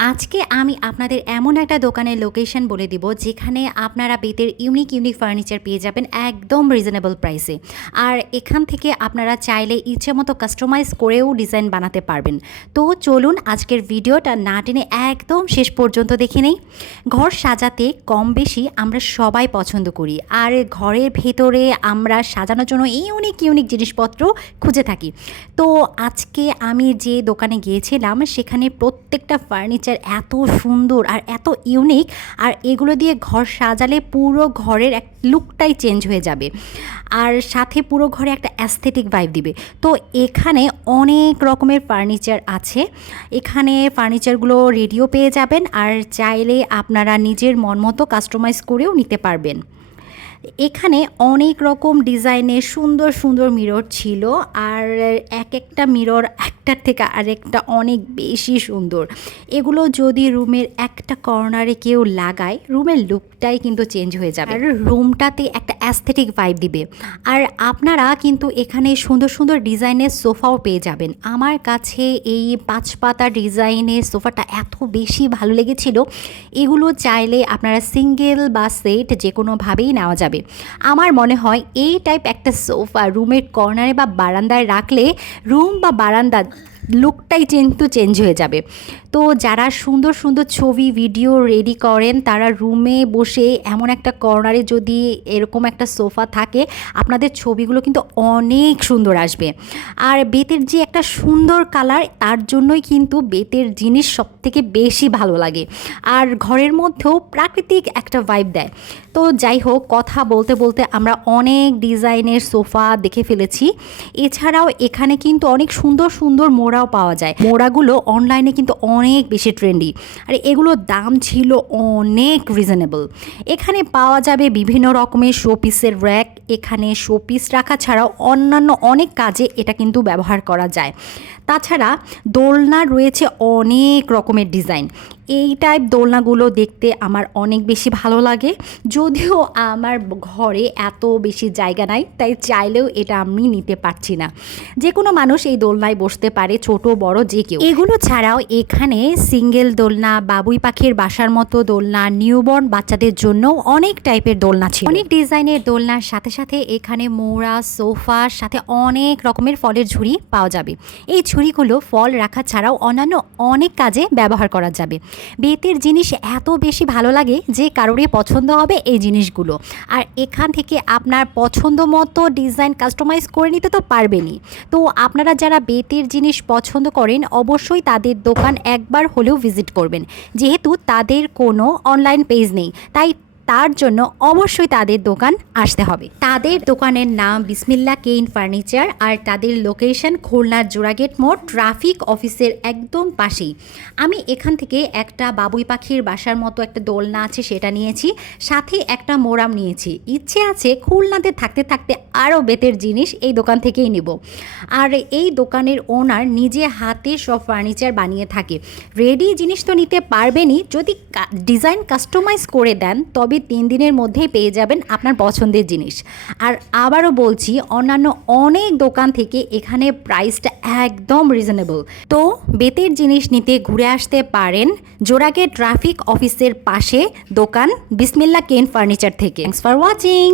আজকে আমি আপনাদের এমন একটা দোকানের লোকেশন বলে দিব যেখানে আপনারা বেতের ইউনিক ইউনিক ফার্নিচার পেয়ে যাবেন একদম রিজনেবল প্রাইসে। আর এখান থেকে আপনারা চাইলে ইচ্ছে মতো কাস্টমাইজ করেও ডিজাইন বানাতে পারবেন। তো চলুন আজকের ভিডিওটা না টেনে একদম শেষ পর্যন্ত দেখে নেই। ঘর সাজাতে কম বেশি আমরা সবাই পছন্দ করি, আর ঘরের ভেতরে আমরা সাজানোর জন্য ইউনিক ইউনিক জিনিসপত্র খুঁজে থাকি। তো আজকে আমি যে দোকানে গিয়েছিলাম সেখানে প্রত্যেকটা ফার্নিচার এত সুন্দর আর এত ইউনিক, আর এগুলো দিয়ে ঘর সাজালে পুরো ঘরের এক লুকটাই চেঞ্জ হয়ে যাবে, আর সাথে পুরো ঘরে একটা অ্যাস্থেটিক ভাইব দিবে। তো এখানে অনেক রকমের ফার্নিচার আছে। এখানে ফার্নিচারগুলো রেডিও পেয়ে যাবেন, আর চাইলে আপনারা নিজের মন মতো কাস্টমাইজ করেও নিতে পারবেন। এখানে অনেক রকম ডিজাইনের সুন্দর সুন্দর মিরর ছিল, আর এক একটা মিরর একটার থেকে আরেকটা অনেক বেশি সুন্দর। এগুলো যদি রুমের একটা কর্নারে কেউ লাগায়, রুমের লুকটাই কিন্তু চেঞ্জ হয়ে যাবে, আর রুমটাতে একটা অ্যাস্থেটিক ভাইব দিবে। আর আপনারা কিন্তু এখানে সুন্দর সুন্দর ডিজাইনের সোফাও পেয়ে যাবেন। আমার কাছে এই 5 পাতা ডিজাইনের সোফাটা এত বেশি ভালো লেগেছিল। এগুলো চাইলে আপনারা সিঙ্গেল বা সেট যে কোনোভাবেই নেওয়া যাবে। আমার মনে হয় এই টাইপ একটা সোফা রুমের কর্নারে বা বারান্দায় রাখলে রুম বা বারান্দা লুকটাই কিন্তু চেঞ্জ হয়ে যাবে। তো যারা সুন্দর সুন্দর ছবি ভিডিও রেডি করেন, তারা রুমে বসে এমন একটা কর্নারে যদি এরকম একটা সোফা থাকে, আপনাদের ছবিগুলো কিন্তু অনেক সুন্দর আসবে। আর বেতের যে একটা সুন্দর কালার, তার জন্যই কিন্তু বেতের জিনিস সবথেকে বেশি ভালো লাগে, আর ঘরের মধ্যেও প্রাকৃতিক একটা ভাইব দেয়। তো যাই হোক, কথা বলতে বলতে আমরা অনেক ডিজাইনের সোফা দেখে ফেলেছি। এছাড়াও এখানে কিন্তু অনেক সুন্দর সুন্দর মোড়াও পাওয়া যায়। মোড়াগুলো অনলাইনে কিন্তু অনেক বেশি ট্রেন্ডি, আর এগুলোর দাম ছিল অনেক রিজনেবল। এখানে পাওয়া যাবে বিভিন্ন রকমের শোপিসের র্যাক। এখানে শোপিস রাখা ছাড়াও অন্যান্য অনেক কাজে এটা কিন্তু ব্যবহার করা যায়। তাছাড়া দোলনা রয়েছে অনেক রকমের ডিজাইন। এই টাইপ দোলনাগুলো দেখতে আমার অনেক বেশি ভালো লাগে, যদিও আমার ঘরে এত বেশি জায়গা নাই, তাই চাইলেও এটা আমি নিতে পারছি না। যে কোনো মানুষ এই দোলনায় বসতে পারে, ছোট বড় যে কেউ। এগুলো ছাড়াও এখানে সিঙ্গেল দোলনা, বাবুই পাখির বাসার মতো দোলনা, নিউবর্ন বাচ্চাদের জন্য অনেক টাইপের দোলনা ছিল। অনেক ডিজাইনের দোলনার সাথে সাথে এখানে মোড়া, সোফার সাথে অনেক রকমের ফলের ঝুড়ি পাওয়া যাবে। এই ঝুড়িগুলো ফল রাখা ছাড়াও অন্যান্য অনেক কাজে ব্যবহার করা যাবে। বেতের জিনিস এত বেশি ভালো লাগে যে কারোরই পছন্দ হবে এই জিনিসগুলো। আর এখান থেকে আপনার পছন্দ মতো ডিজাইন কাস্টমাইজ করে নিতে তো পারবেনই। তো আপনারা যারা বেতের জিনিস পছন্দ করেন, অবশ্যই তাদের দোকান একবার হলেও ভিজিট করবেন। যেহেতু তাদের কোনো অনলাইন পেজ নেই, তাই তার জন্য অবশ্যই তাদের দোকান আসতে হবে। তাদের দোকানের নাম বিসমিল্লাহ কেইন ফার্নিচার, আর তাদের লোকেশন খুলনার জোড়াগেট মোড় ট্রাফিক অফিসের একদম পাশেই। আমি এখান থেকে একটা বাবুই পাখির বাসার মতো একটা দোলনা আছে সেটা নিয়েছি, সাথে একটা মোরাম নিয়েছি। ইচ্ছে আছে খুলনাতে থাকতে থাকতে আরও বেতের জিনিস এই দোকান থেকেই নেব। আর এই দোকানের ওনার নিজে হাতে সব ফার্নিচার বানিয়ে থাকে। রেডি জিনিস তো নিতে পারবেনই, যদি ডিজাইন কাস্টমাইজ করে দেন তবে 3 দিনের মধ্যেই পেয়ে যাবেন আপনার পছন্দের জিনিস। আর আবারও বলছি, অন্যান্য অনেক দোকান থেকে এখানে প্রাইসটা একদম রিজনেবল। তো বেতের জিনিস নিতে ঘুরে আসতে পারেন জোড়াগেট ট্রাফিক অফিসের পাশে দোকান বিসমিল্লাহ কেইন ফার্নিচার থেকে। Thanks for watching.